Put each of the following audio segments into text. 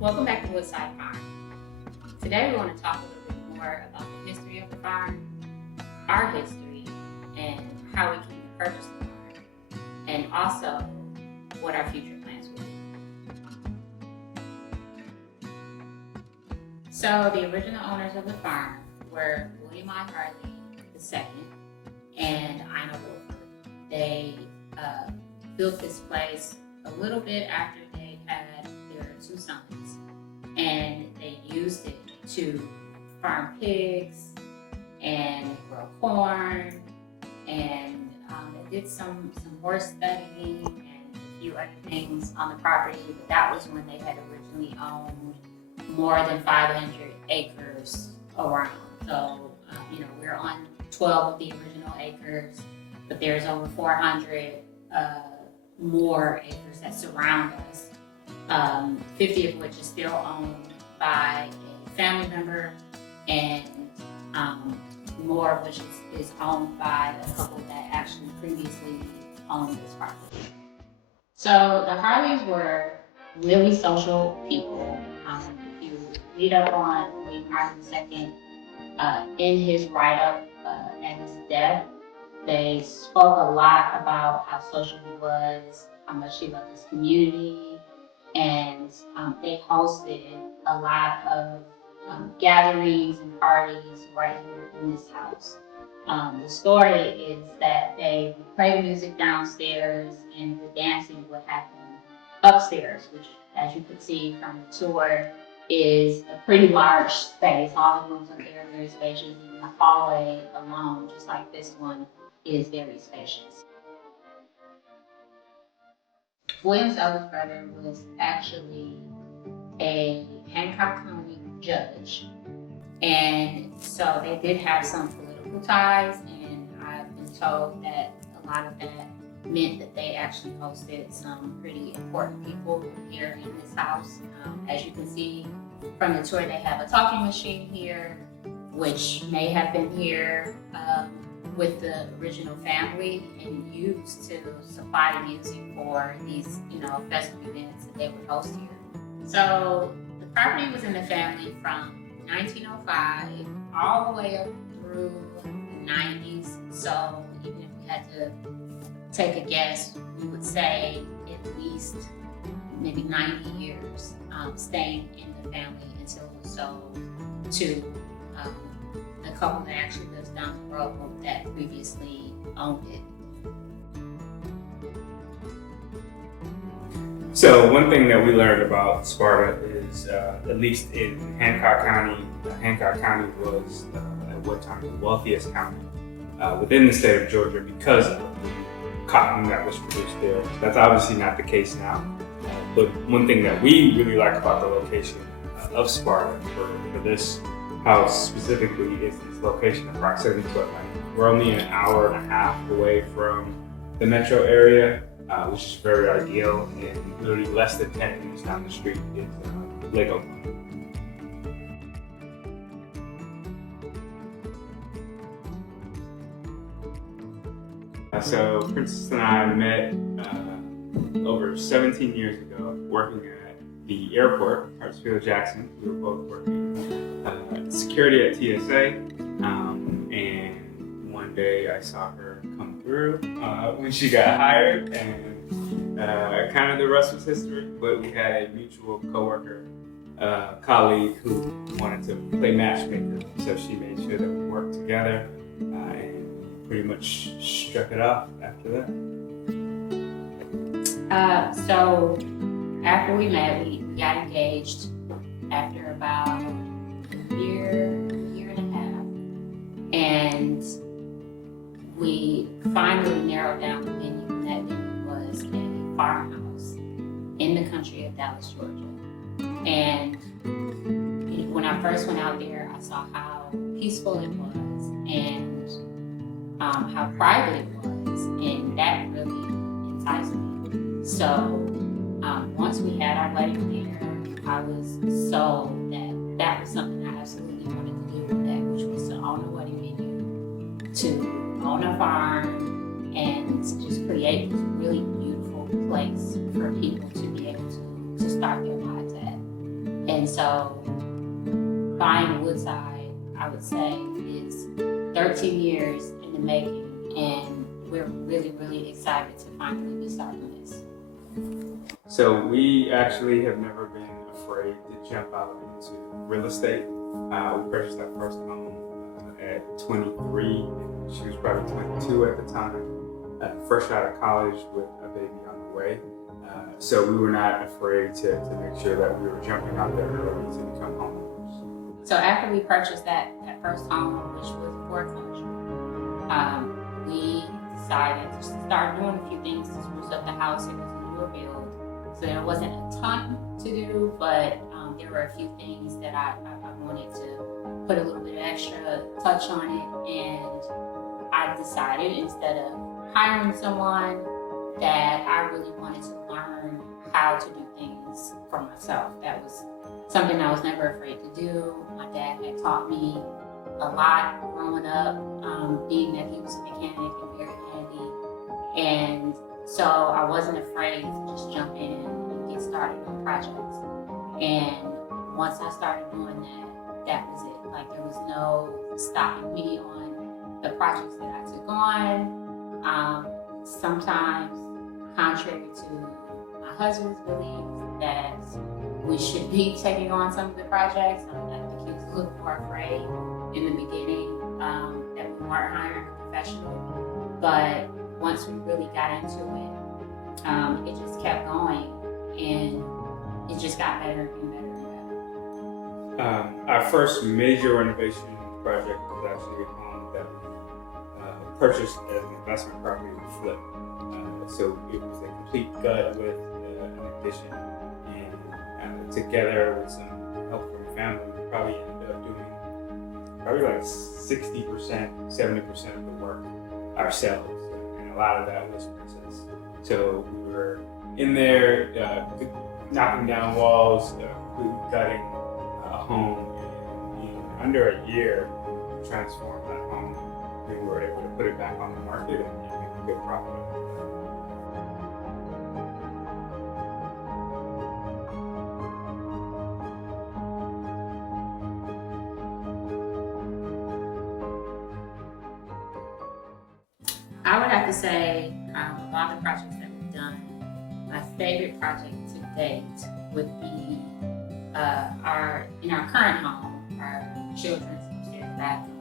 Welcome back to Woodside Farm. Today we want to talk a little bit more about the history of the farm, our history, and how we came to purchase the farm, and also what our future plans will be. So the original owners of the farm were William I. Harley II and Ina Wilford. They built this place a little bit after they had their two sons, and they used it to farm pigs and grow corn, and they did some horse studying and a few other things on the property, but that was when they had originally owned more than 500 acres around. So, we're on 12 of the original acres, but there's over 400 more acres that surround us, 50 of which is still owned by a family member, and more of which is owned by a couple that actually previously owned this property. So the Harleys were really social people. If you read up on William Harley II, in his write-up at his death, they spoke a lot about how social he was, how much he loved his community, and they hosted a lot of gatherings and parties right here in this house. The story is that they would play the music downstairs and the dancing would happen upstairs, which, as you can see from the tour, is a pretty large space. All the rooms are very spacious, and the hallway alone, just like this one, is very spacious. William's eldest brother was actually a Hancock County judge, and so they did have some political ties, and I've been told that a lot of that meant that they actually hosted some pretty important people here in this house. As you can see from the tour, they have a talking machine here, which may have been here with the original family and used to supply the music for these, festive events that they would host here. So the property was in the family from 1905 all the way up through the 90s. So even if we had to take a guess, we would say at least maybe 90 years staying in the family until it was sold to the couple that actually lives down the road that previously owned it. So one thing that we learned about Sparta is, at least in Hancock County, Hancock County was at one time the wealthiest county within the state of Georgia because of the cotton that was produced there. That's obviously not the case now. But one thing that we really like about the location of Sparta for this house specifically is its location and proximity to Atlanta. We're only an hour and a half away from the metro area, which is very ideal, and literally less than 10 minutes down the street is Lake Oakland. So Princess and I met over 17 years ago working at the airport, Hartsfield Jackson. We were both working security at TSA, and one day I saw her come through when she got hired, and kind of the rest was history. But we had a mutual coworker, colleague who wanted to play matchmaker, so she made sure that we worked together, and pretty much struck it off after that. So after we met, we got engaged after about a year and a half, and we finally narrowed down the venue, and that venue was a farmhouse in the country of Dallas, Georgia. And when I first went out there, I saw how peaceful it was and how private it was, and that really enticed me. So once we had our wedding there, I was sold that that was something I absolutely wanted to do with that, which was to own a wedding venue, to own a farm, and to just create this really beautiful place for people to be able to start their lives at. And so buying Woodside, I would say, is 13 years in the making, and we're really, really excited to finally be starting this. So we actually have never been afraid to jump out into real estate. We purchased our first home at 23, and she was probably 22 at the time, fresh out of college with a baby on the way. So we were not afraid to make sure that we were jumping out there early to become homeowners. So after we purchased that first home, which was foreclosure, we decided to start doing a few things to spruce up the house. It was a newer build, so there wasn't a ton to do, but there were a few things that I wanted to put a little bit of extra touch on it, and I decided, instead of hiring someone, that I really wanted to learn how to do things for myself. That was something I was never afraid to do. My dad had taught me a lot growing up, being that he was a mechanic and very handy. And so I wasn't afraid to just jump in and get started on projects. And once I started doing that, that was it. Like, there was no stopping me on the projects that I took on. Sometimes, contrary to my husband's beliefs that we should be taking on some of the projects, I think he was a little more afraid in the beginning that we weren't hiring a professional. But once we really got into it, it just kept going, and it just got better and better and better. Our first major renovation project was actually a home that we purchased as an investment property to flip. So it was a complete gut with an addition, and together with some help from family, we probably ended up doing probably like 60%, 70% of the work ourselves, and a lot of that was Princess. So we were in there knocking down walls, completely gutting a home, and in under a year, we transformed that home. We were able to put it back on the market and make a good profit. I would have to say, a lot of the projects that we've done, my favorite project to date would be in our current home, our children's upstairs bathroom.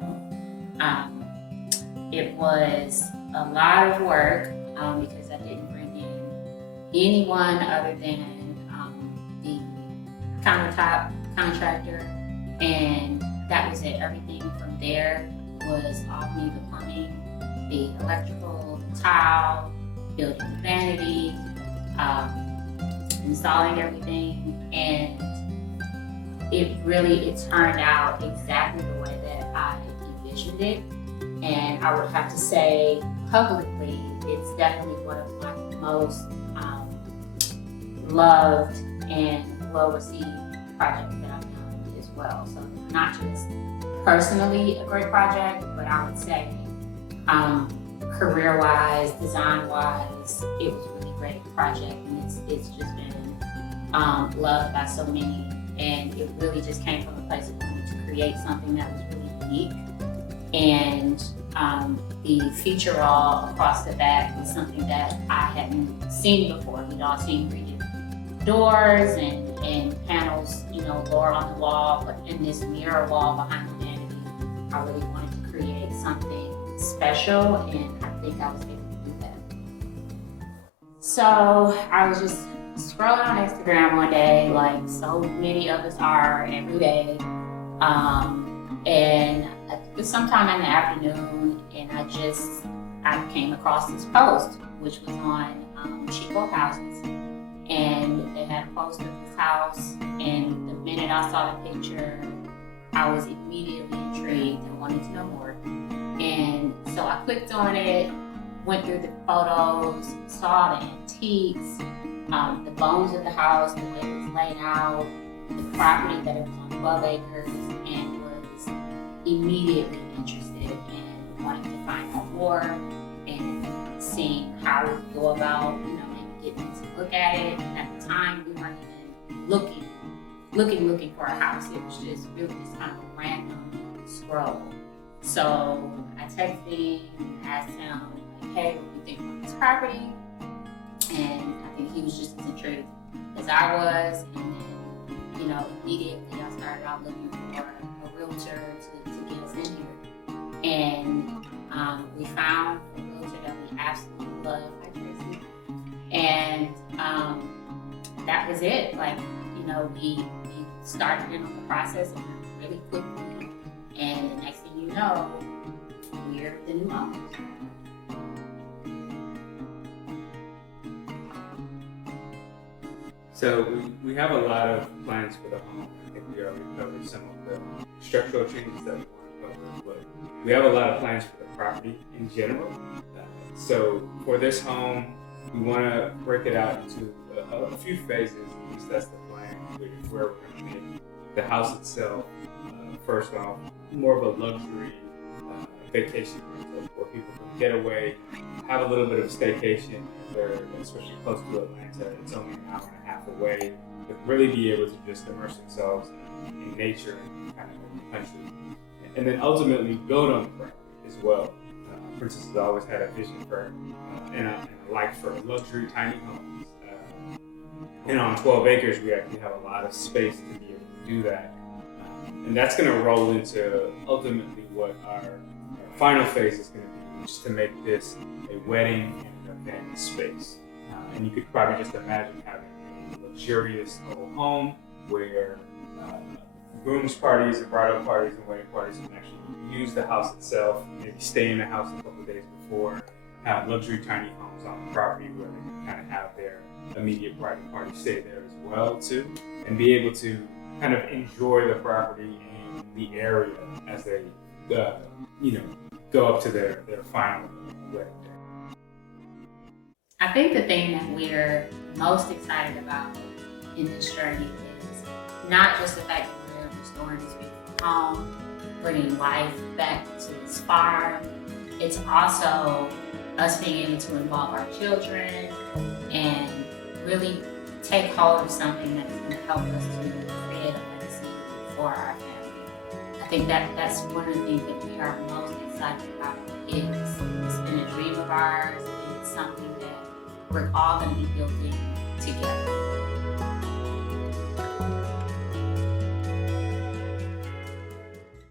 It was a lot of work because I didn't bring in anyone other than the countertop contractor, and that was it. Everything from there was all me: the plumbing, the electrical, the tile, building the vanity, installing everything, and it turned out exactly the way that I envisioned it. And I would have to say, publicly, it's definitely one of my most loved and well-received projects that I've done as well. So not just personally a great project, but I would say career-wise, design-wise, it was a really great project, and it's just been loved by so many. And it really just came from a place of wanting to create something that was really unique. And the feature wall across the back was something that I hadn't seen before. We'd all seen rigid doors and panels, lower on the wall, but in this mirror wall behind the vanity, I really wanted to create something special, and I think I was able to do that. So I was just scrolling on Instagram one day, like so many of us are every day, and it was sometime in the afternoon, and I came across this post, which was on cheapo houses, and they had a post of this house, and the minute I saw the picture, I was immediately intrigued and wanted to know more. And so I clicked on it, went through the photos, saw the antiques, the bones of the house, the way it was laid out, the property that it was on 12 acres, and was immediately interested in wanting to find out more and seeing how we could go about, maybe getting to look at it. And at the time, we weren't even looking. We looking for a house. It was just really just kind of a random scroll. So I texted him, asked him, like, hey, what do you think about this property? And I think he was just as intrigued as I was. And then, you know, immediately I started out looking for a realtor to get us in here. And we found a realtor that we absolutely love. Hi, Tracy. And that was it. Like, you know, we started in on the process really quickly. And the next thing you know, we're the new owners. So we have a lot of plans for the home. I think we already covered some of the structural changes that we want to cover, but we have a lot of plans for the property in general. So for this home, we want to break it out into a few phases. At least that's the plan. Where we're going to make the house itself, first off, more of a luxury vacation rental where people can get away, have a little bit of a staycation. They're especially close to Atlanta. It's only an hour and a half away. But really be able to just immerse themselves in nature and kind of in the country. And then ultimately build on the property as well. Princess has always had a vision for and a like for luxury tiny homes. And on 12 acres, we actually have a lot of space to be able to do that. And that's going to roll into ultimately what our final phase is going to be, which is to make this a wedding and an event space. And you could probably just imagine having a luxurious little home where groom's parties and bridal parties and wedding parties can actually use the house itself, maybe stay in the house a couple of days before, have luxury tiny homes on the property where they can kind of have their immediate bridal party stay there as well too, and be able to kind of enjoy the property and the area as they, go up to their final wedding day. I think the thing that we're most excited about in this journey is not just the fact that we're restoring this beautiful home, bringing life back to this farm. It's also us being able to involve our children and really take hold of something that's going to help us to create a legacy for our family. I think that's one of the things that we are most excited about. It's been a dream of ours. It's something that we're all going to be building together.